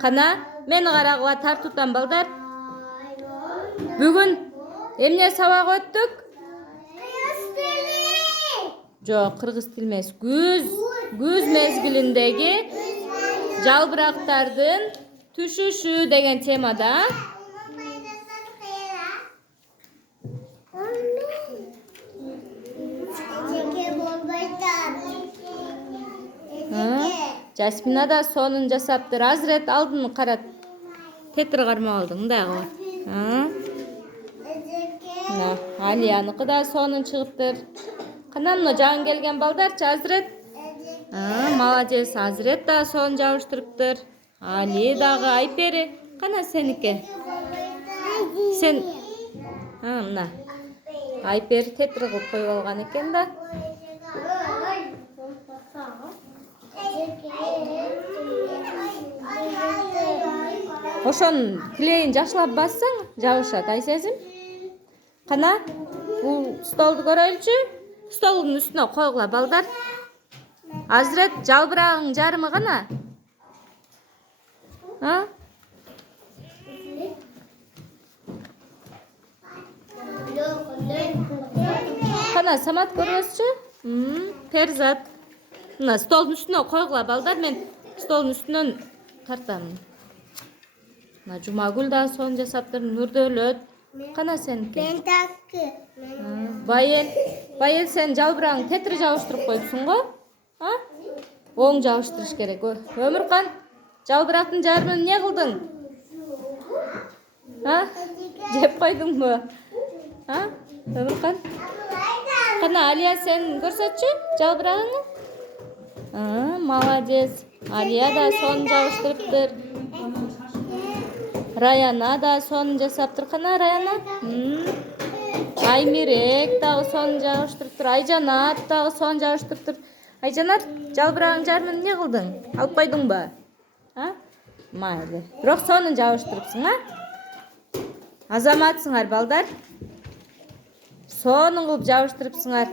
Кана, мени карагыла тартуутан балдар. Бүгүн эмне сабак өттүк? Жок, кыргыз тили эмес. Күз мезгилиндеги жалбырактардын түшүшү деген темада. Жасмина да сонун жасаптыр. Азырет алдын карат. Тетир кармап алдың дагы. Алияныкы да сонун чыгыптыр. Кана мына жаңы келген балдарчы Азырет? Молодец. Азырет да сонун жабыштырыптыр. Али дагы, Айпери. Кана сеники? Сен мына. Айпери тетир кылып коюп алган экен да. Ошонун клейин жакшылап бассаң, жабышат, Айсезим. Кана, бул столду көрөлүчү? Столдун үстүнө койгула балдар. Азырет, жалбырагың жарымы кана? Кана, Самат көрөсүчү? Перзат. Мына столдун үстүнө койгула балдар, мен столдун үстүнөн тартамын. Мына Жумагүл да сонун жасаптыр, Нурдөөлөт. Кана сеники? Мен такы. Байел сен жалбырагың тетир жабыштырып коюпсуң го? Оң жабыштырыш керек. Өмүркан, жалбырактын жарымын эмне кылдың? Жеп койдуңбу? Өмүркан? Кана, Алия сен көрсөтчү жалбырагыңы? Молодец. Алия да сонун жабыштырыптыр. Раяна да сонун жасаптыр. Кана, Раяна? Аймирек дагы сонун жабыштырыптыр. Айжанат дагы сонун жабыштырыптыр. Айжанат, жалбырагың жарымын эмне кылдың? Алып койдуңбу? Майли. Бирок сонун жабыштырыпсың, Азаматсыңар балдар. Сонун кылып жабыштырыпсыңар.